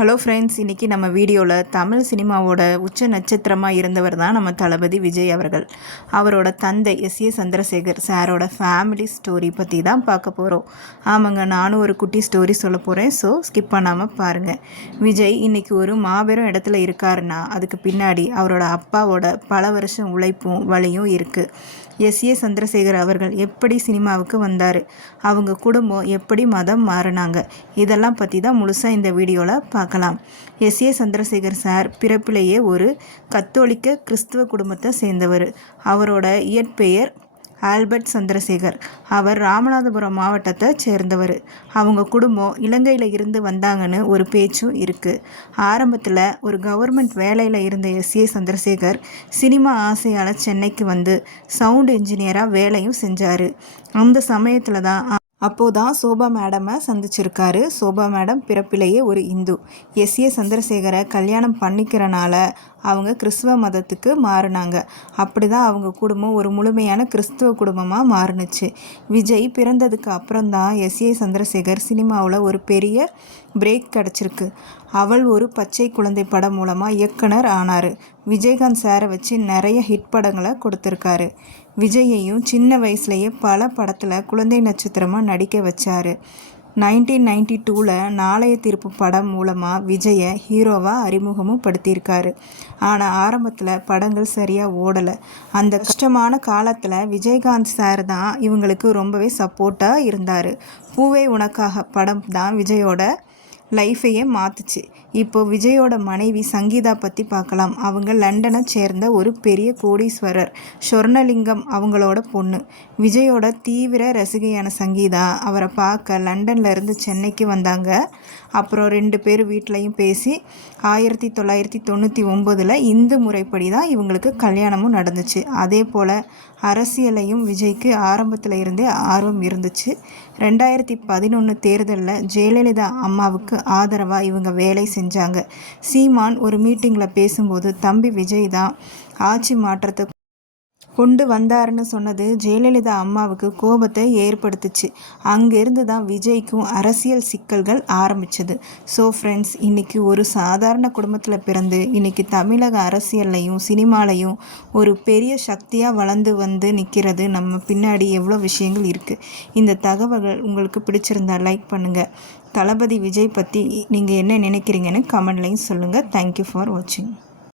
Hello friends, இன்றைக்கி நம்ம வீடியோவில் தமிழ் சினிமாவோட உச்ச நட்சத்திரமாக இருந்தவர் தான் நம்ம தளபதி விஜய் அவர்கள். அவரோட தந்தை எஸ்.ஏ. சந்திரசேகர் சாரோட ஃபேமிலி ஸ்டோரி பற்றி தான் பார்க்க போகிறோம். ஆமாங்க, நானும் ஒரு குட்டி ஸ்டோரி சொல்ல போகிறேன். ஸோ ஸ்கிப் பண்ணாமல் பாருங்கள். விஜய் இன்றைக்கி ஒரு மாபெரும் இடத்துல இருக்காருன்னா அதுக்கு பின்னாடி அவரோட அப்பாவோட பல வருஷம் உழைப்பும் வழியும் இருக்குது. எஸ்.ஏ. சந்திரசேகர் அவர்கள் எப்படி சினிமாவுக்கு வந்தார், அவங்க குடும்பம் எப்படி மதம் மாறினாங்க, இதெல்லாம் பற்றி தான் முழுசாக இந்த வீடியோவில் பார்க்கலாம். எஸ்.ஏ. சந்திரசேகர் சார் பிறப்பிலேயே ஒரு கத்தோலிக்க கிறிஸ்துவ குடும்பத்தை சேர்ந்தவர். அவரோட இயற்பெயர் ஆல்பர்ட் சந்திரசேகர். அவர் ராமநாதபுரம் மாவட்டத்தை சேர்ந்தவர். அவங்க குடும்பம் இலங்கையில் இருந்து வந்தாங்கன்னு ஒரு பேச்சும் இருக்குது. ஆரம்பத்தில் ஒரு கவர்மெண்ட் வேலையில் இருந்த எஸ்.ஏ. சந்திரசேகர் சினிமா ஆசையால் சென்னைக்கு வந்து சவுண்ட் இன்ஜினியராக வேலையும் செஞ்சார். அந்த சமயத்தில் தான் அப்போதான் சோபா மேடமை சந்திச்சிருக்காரு. சோபா மேடம் பிறப்பிலேயே ஒரு இந்து. எஸ்.ஏ. சந்திரசேகரை கல்யாணம் பண்ணிக்கிறனால அவங்க கிறிஸ்துவ மதத்துக்கு மாறினாங்க. அப்படி தான் அவங்க குடும்பம் ஒரு முழுமையான கிறிஸ்துவ குடும்பமாக மாறுனுச்சு. விஜய் பிறந்ததுக்கு அப்புறம்தான் எஸ்.ஏ. சந்திரசேகர் சினிமாவில் ஒரு பெரிய பிரேக் கிடச்சிருக்கு. அவள் ஒரு பச்சை குழந்தை படம் மூலமாக இயக்குனர் ஆனார். விஜயகாந்த் சாரை வச்சு நிறைய ஹிட் படங்களை கொடுத்துருக்காரு. விஜயையும் சின்ன வயசுலேயே பல படத்தில் குழந்தை நட்சத்திரமாக நடிக்க வச்சார். 1992 நாளைய தீர்ப்பு படம் மூலமாக விஜயை ஹீரோவாக அறிமுகமும் படுத்தியிருக்காரு. ஆனால் ஆரம்பத்தில் படங்கள் சரியாக ஓடலை. அந்த கஷ்டமான காலத்தில் விஜயகாந்த் சார் தான் இவங்களுக்கு ரொம்பவே சப்போர்ட்டாக இருந்தார். பூவே உனக்காக படம் தான் விஜயோட லைஃபையே மாற்றுச்சு. இப்போது விஜயோட மனைவி சங்கீதா பற்றி பார்க்கலாம். அவங்க லண்டனை சேர்ந்த ஒரு பெரிய கோடீஸ்வரர். சொர்ணலிங்கம் அவங்களோட பொண்ணு. விஜயோட தீவிர ரசிகையான சங்கீதா அவரை பார்க்க லண்டன்ல இருந்து சென்னைக்கு வந்தாங்க. அப்புறம் 2 பேர் வீட்லையும் பேசி 1999 இந்து முறைப்படி தான் இவங்களுக்கு கல்யாணமும் நடந்துச்சு. அதே போல் அரசியலையும் விஜய்க்கு ஆரம்பத்தில் இருந்தே ஆர்வம் இருந்துச்சு. 2011 தேர்தலில் ஜெயலலிதா அம்மாவுக்கு ஆதரவாக இவங்க வேலை செஞ்சாங்க. சீமான் ஒரு மீட்டிங்கில் பேசும்போது தம்பி விஜய் தான் ஆட்சி மாற்றத்தை கொண்டு வந்தாருன்னு சொன்னது ஜெயலலிதா அம்மாவுக்கு கோபத்தை ஏற்படுத்துச்சு. அங்கேருந்து தான் விஜய்க்கும் அரசியல் சிக்கல்கள் ஆரம்பிச்சது. ஸோ ஃப்ரெண்ட்ஸ், இன்றைக்கி ஒரு சாதாரண குடும்பத்தில் பிறந்து இன்றைக்கி தமிழக அரசியல்லையும் சினிமாலையும் ஒரு பெரிய சக்தியாக வளர்ந்து வந்து நிற்கிறது நம்ம பின்னாடி எவ்வளோ விஷயங்கள் இருக்குது. இந்த தகவல்கள் உங்களுக்கு பிடிச்சிருந்தா லைக் பண்ணுங்கள். தளபதி விஜய் பற்றி நீங்கள் என்ன நினைக்கிறீங்கன்னு கமெண்ட்லையும் சொல்லுங்கள். தேங்க்யூ ஃபார் வாட்சிங்.